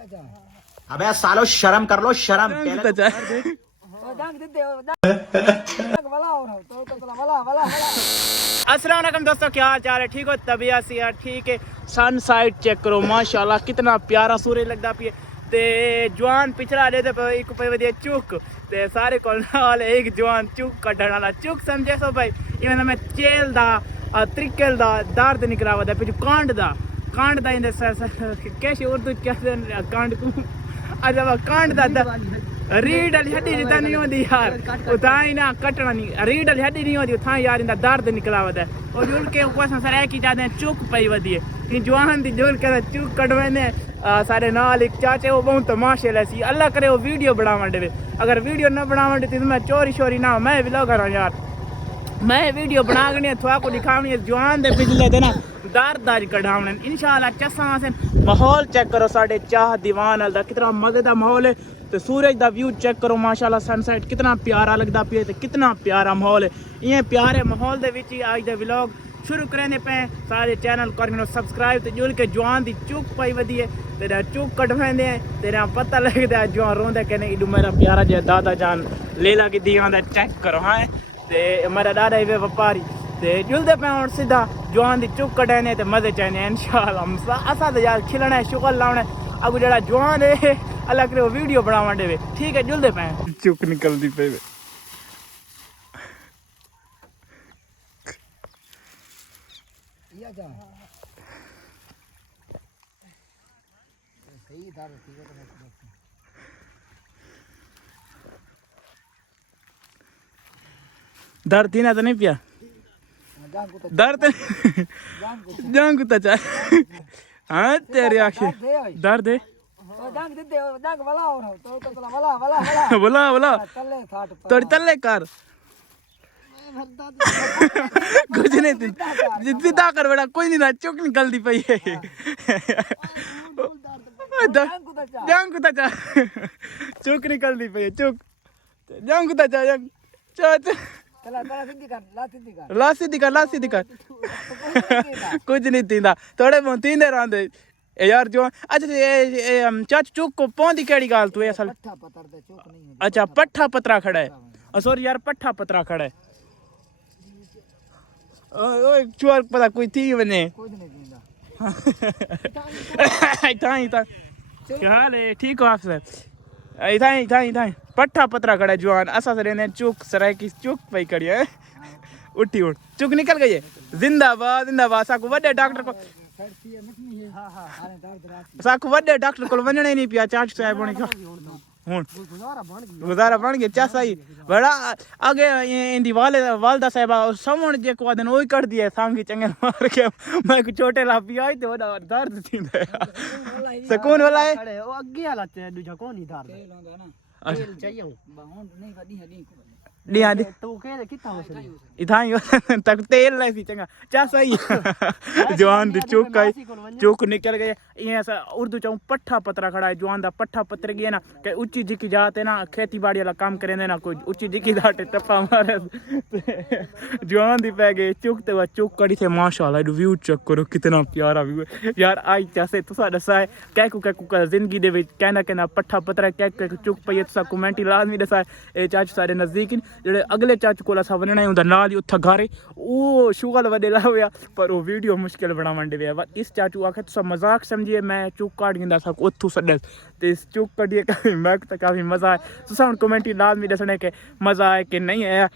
अबे सालो शर्म कर लो शर्म। अस्सलाम वालेकुम दोस्तों, क्या हाल चाल है? ठीक हो? तबीयत से यार ठीक है। सनसाइड चेक करो माशाल्लाह, कितना प्यारा सूरज लगता पिए ते जवान पिछड़ा दे ते एक पे वधिया चुक ते सारे को नाल एक जवान चुक कढण वाला चुक समझे सो भाई। इवन में चेल दा त्रिकल दा दर्द निकला वदा पे कांड दा इंदे कैसे उर्दू कहते हैं कांड को। अच्छा कांड दा रीड वाली हड्डी जितना नहीं होती यार उतना ही ना कटना नहीं, रीड वाली हड्डी नहीं होती उतना यार इंदा दर्द निकला वदा और जुल के क्वेश्चन सर एक ही चाहते हैं चुक पई वदी है जवान दी जुल के चुक कटवाने सारे नाल एक चाचे वो बहुत तमाशे लसी अल्लाह करे वो वीडियो बनावन दे। अगर वीडियो ना बनावन दे तो मैं चोरी शोरी ना मैं व्लॉगर हूं यार, मैं वीडियो बनागनी थोड़ा को दिखावनी जवान दे पिछले दिन दर्द कढ़ावने इंशाल्लाह चसा से। माहौल चेक करो साढ़े चाह दीवान दा कितना मजे का माहौल है तो सूरज का व्यू चेक करो माशाल्लाह सनसेट कितना प्यारा लगता पे तो कितना प्यारा माहौल है। ये प्यारे माहौल दे विच ही आज दे व्लॉग शुरू करने पे सारे चैनल कर सब्सक्राइब तो जुल के जवान की चुक पाई वधी है तेरा चुक कटवाते हैं तेरा पता लगता है जवान रोंदा कहने इडू मेरा प्यारा जो दादा जान लेला की दी आंदा चेक करो हाँ ते मेरा दादा ही व्यापारी ते जुलते पे और सीधा जवान की चुक कटाने ते मजे चाहने इंशाल्लाह असा तो यार खिलना है शुगर लाने अब जरा जवान है अल्लाह करे वीडियो बनावा दे ठीक है जुलते पे चुक निकलती पे दर्द थी ना तो नहीं पिया दर्द जान कुत्ता चाहे हाँ तेरी आंखें दर्द है बोला बोला तोड़ी तल्ले कर कुछ नहीं जितनी ताकत बेटा कोई नहीं था चुक निकलती पई है जान कुत्ता चाहे चुक निकलती पई है चुक जान कुत्ता चाहे ला सीधी कर कुछ नहीं थींदा थोड़े बहुत थींदे रहंदे यार जो अच्छा चाच चुक को पौंदी केड़ी गाल तू असल अच्छा पट्ठा पतरा खड़ा है सॉरी यार पट्ठा पतरा खड़ा है ओए चोर पता कोई थी वने क्या हाल है ठीक हो आप सर इथाई पट्ठा पतरा खड़ा जवान असा से रहने चुक सराय की चुक पई कड़ी है उठी उठ चुक निकल गई है जिंदाबाद जिंदाबाद साकू वड्डे डॉक्टर को साकू वड्डे डॉक्टर को वणने नहीं पिया चाच साहब होने का हुन गुजारा बन गया चासा ही बड़ा आगे इंदी वालदा साहब समण जे को दिन ओई कर दिया सांगी चंगे मार के मैं को छोटे ला पिया आई तो दर्द थींदा सुकून वाला है खड़े ओ अगे वाला दूजा कोनी दर्द तेल चाहिए बाउंड नहीं वडी हडी दिया दे तू के किथा हो इथाई तक तेल ले सी चंगा चा सही जवान दी चुक निकल गए ये ऐसा उर्दू चाहूं पट्ठा पतरा खड़ा है जवान दा पट्ठा पत्र गया ना के ऊंची जिकी जाते ना खेती बाड़ी वाला काम करे ना कोई ऊंची जिकी जाते टप्पा मारे जवान दी पे गए चुक ते चुक कड़ी थे माशाल्लाह व्यू चेक करो कितना प्यारा व्यू यार आई चासे तुसा दसाए कैकू का जिंदगी दे विच कहना पट्ठा पतरा कैक चुक पई तुसा कमेंट लाजमी दसाए ए चाचू सारे नजदीक जेड़े अगले चाचू कोला सा वनना हुंदा नाल ही उत्था घारे ओ शुगल वडे ला होया पर वो वीडियो मुश्किल बनावन दे वे इस चाचू आखे तुसा मजाक समझिए मैं चुक काट गिंदा सा ओथू सडस ते इस चुक कडिए काफी मैं तो काफी मजा है तुसा कमेंट लाजमी दसने के मजा है कि नहीं है।